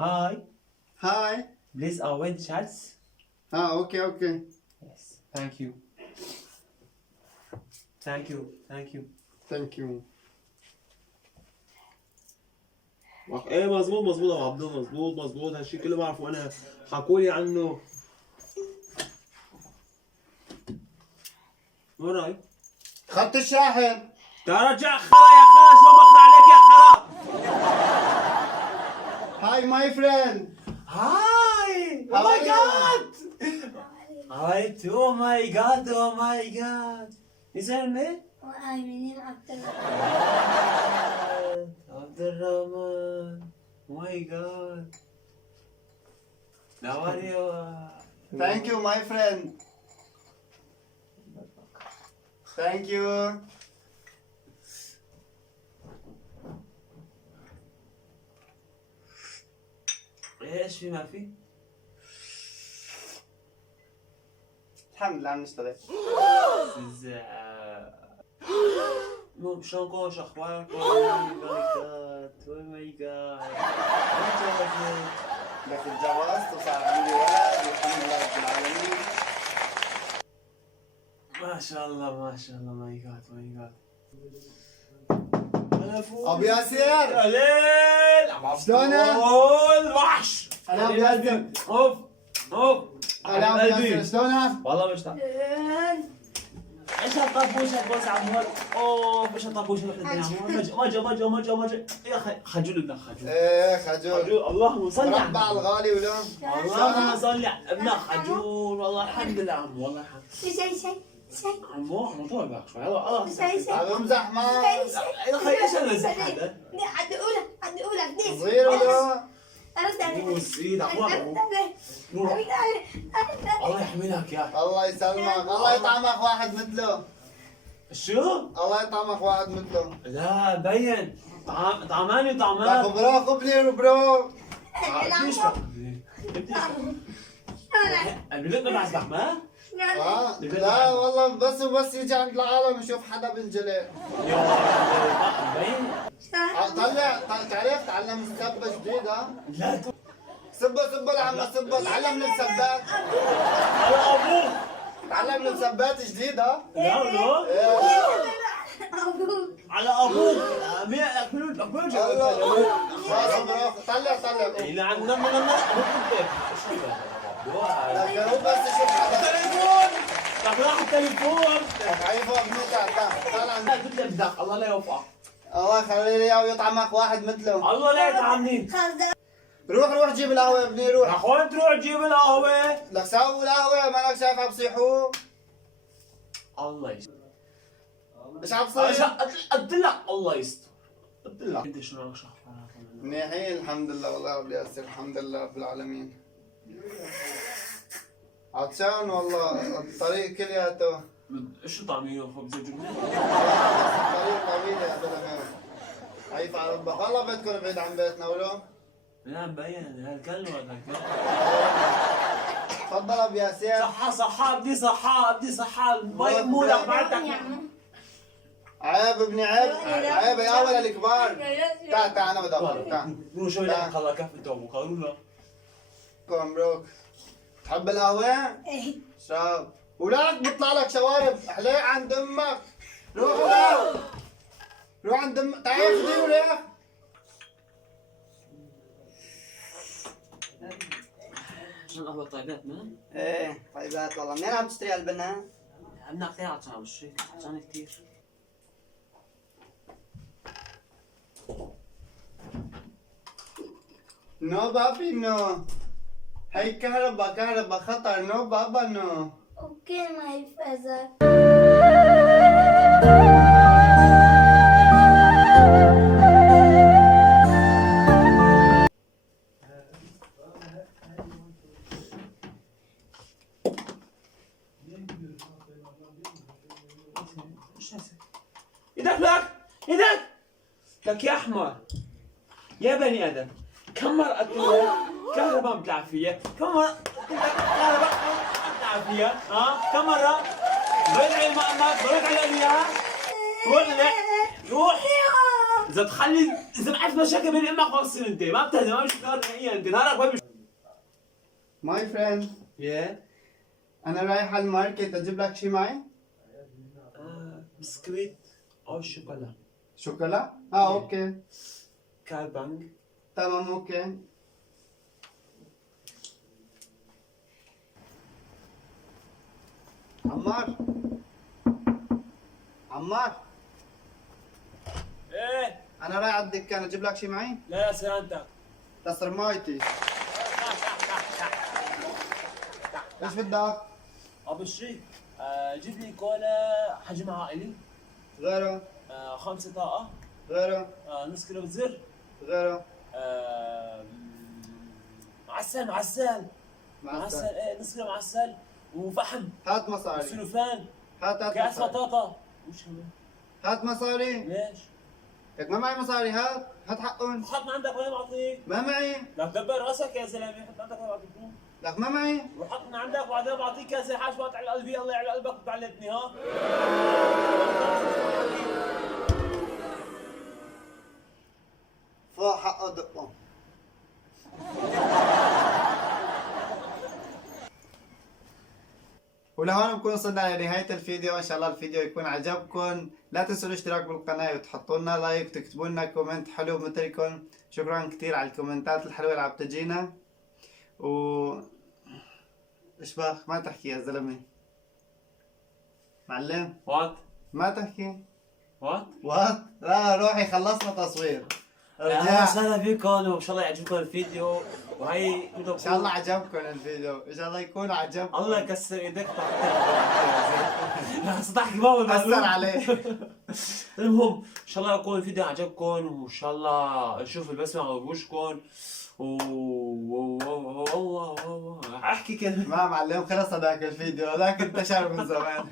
Hi, Hi. please avoid chats. Okay, okay. Yes, thank you. Thank you, thank you. Thank you. ايه مظبوط مظبوط يا عبدو، مظبوط مظبوط، هالشيء كله بعرفه انا، حكولي عنه. وين رايح؟ خط الشاحن. تعال رجع خرا يا خرا، شو بخرا عليك يا خرا؟ Hi, my friend. Hi! Oh How my are you? god! Hi, oh my god, oh my god. Is that me? وآمنين عبد Abdurrahman. Oh my god. How are you? Thank you, my friend. Thank you. ايش في ما في؟ الحمد لله عم نشتغل. شلونكم؟ شو اخباركم؟ Oh my god, oh my god. لك اتجوزت وصار عندي ولد والحمد لله رب العالمين. ما شاء الله ما شاء الله. ماي جاد ماي جاد. ابو ياسر. يا ليل عم شلونك؟ وحش. هلا ابو ياسر. اوف اوف. هلا ابو ياسر شلونك؟ والله مشتاق. ايش هالطبوش هالبوس عمول؟ اوف ايش هالطبوش اللي عمول؟ ما جا يا اخي خجول ابنك خجول. ايه خجول. اللهم صل على مربع الغالي ولا؟ اللهم صل على ابنك خجول. والله الحمد لله عمو، والله الحمد. شيء عمو طول بالك شوي. الله عم بمزح معك. يا اخي ايش المزح هذا؟ عد أولى صغير ولا؟ أرد عليه بوس ايد عمو. نور الله يحملك يا الله يسلمك، الله يطعمك واحد مثله. شو؟ الله يطعمك واحد مثله. لا بين طعماني لا وطعمان. خبرو خبلي برو. ليش بقى؟ البنت ما بعرف ما؟ لا والله بس يجي عند العالم يشوف حدا بالجلال. يا بين. طلع تعرف تعلم السبة جديدة. لا سبة لعمة سبة تعلم السبات. على ابوك. تعلم السبات جديدة. لا لا أبوك على ابوك. مين اكلوا خلاص برو طلع. الى عندنا من الناس لكن هو بس يشوف حدا. تليفون. لك راح التليفون. عيفه ابنك تعال عندي. قلت لك بدك الله لا يوفقك. الله يخلي لي اياه ويطعمك واحد مثله. الله لا يطعمني. روح جيب القهوة يا ابني روح. يا اخوان تروح تجيب القهوه. لك سووا القهوة مالك شايفها بصيحوا. الله يستر. ايش عم تصير؟ قلت لك الله يستر. قلت لك انت شو رايك؟ شو اخبارك؟ منيحين الحمد لله والله يا ابو ياسر الحمد لله رب العالمين. عطشان والله الطريق كلياته. شو طعميه خبز وجبنه؟ الطريق طويل يا زلمه. عيف على ربك والله بيتكم بعيد عن بيتنا ولو؟ لا مبين هالكل ولا هالكل. تفضل ابو ياسر. صحة بدي صحة مو لك بعدك. عيب ابني عيب يا ولا الكبار. تعال انا بدي اخذك تعال. قولوا شوي لك خلى كف انت وابوك قالوا لا. كم بروك. تحب القهوة؟ شرب. ولك بيطلع لك شوارب احليه عند امك. روح عند امك تعال خذيه وليك. عشان قهوة طيبات ما؟ ايه طيبات والله منين عم تشتري هالبنة؟ عندنا كثير عطشان بالشيء، عطشان كثير. نو بابي نو. هي كهرباء خطر نو بابا نو. أوكي ماي فازر ايدك لك يا احمر يا بني ادم. كم مرة قلت لك كهرباء ما بتلعب فيها؟ كم مرة قلت لك كهرباء ما بتلعب فيها؟ ها؟ كم مرة؟ برد على امك، برد على اياها؟ روح روح اذا بعرف مشاكل بيني امك وبصير انت ما بتهدى ما مش نهائيا انت نهارك ما مش ماي فريند يا انا رايح على الماركت اجيب لك شي معي؟ بسكويت او شوكولا شوكولا؟ اوكي كاربانج تمام اوكي. عمار عمار ايه انا رايح على الدكان اجيب لك شي معي؟ لا يا سلامتك كسر مايتي. ايش بدك؟ ابو الشيء جيب لي كولا حجم عائلي غيره 5 طاقة غيره نص كيلو زر غيره معسل معسل. ايه نص كيلو معسل وفحم هات مصاري وسلوفان هات كاس مصاري بطاطا وش كمان؟ هات مصاري. ليش؟ لك ما معي مصاري. هات حقهم. حط من عندك وين معطيك؟ ما معي. لا تدبر راسك يا زلمه حط عندك وين معطيك لك ما معي. وحط من عندك وبعدين بعطيك يا زلمه حاج ما على قلبي الله يعلى قلبك وتعلمتني ها؟ فوق حقه دقه. ولهون بكون وصلنا لنهاية الفيديو. ان شاء الله الفيديو يكون عجبكم. لا تنسوا الاشتراك بالقناة وتحطوا لنا لايك وتكتبوا لنا كومنت حلو مثلكم. شكرا كثير على الكومنتات الحلوة اللي عم تجينا. ايش بك ما تحكي يا زلمة معلم؟ وات ما تحكي. وات لا روحي خلصنا تصوير. اهلا ارجع. وسهلا فيكم وان شاء الله يعجبكم الفيديو وهي ان شاء الله عجبكم الفيديو. ان شاء الله يكون عجبكم. الله يكسر ايدك لا تحكي بابا أثر عليه. المهم ان شاء الله يكون الفيديو عجبكم وان شاء الله نشوف البسمه على وجوهكم احكي كلمه ما معلم خلص هذاك الفيديو. هذاك انتشر من زمان.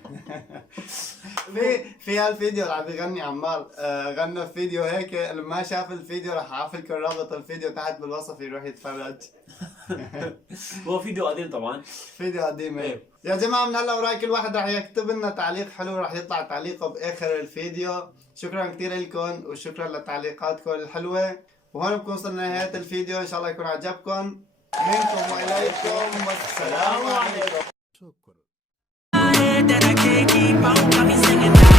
في هالفيديو اللي عم بيغني عمار غنى في فيديو هيك. اللي ما شاف الفيديو رح اعفلكم رابط الفيديو تحت بالوصف يروح يتفرج. هو فيديو قديم طبعا. فيديو قديم إيه. يا جماعه من هلا وراي كل واحد رح يكتب لنا تعليق حلو. رح يطلع تعليقه باخر الفيديو. شكرا كثير لكم وشكرا لتعليقاتكم الحلوه. وهون بكون وصلنا لنهايه الفيديو. ان شاء الله يكون عجبكم. منكم واليكم والسلام عليكم. that I can't keep on, got me singing.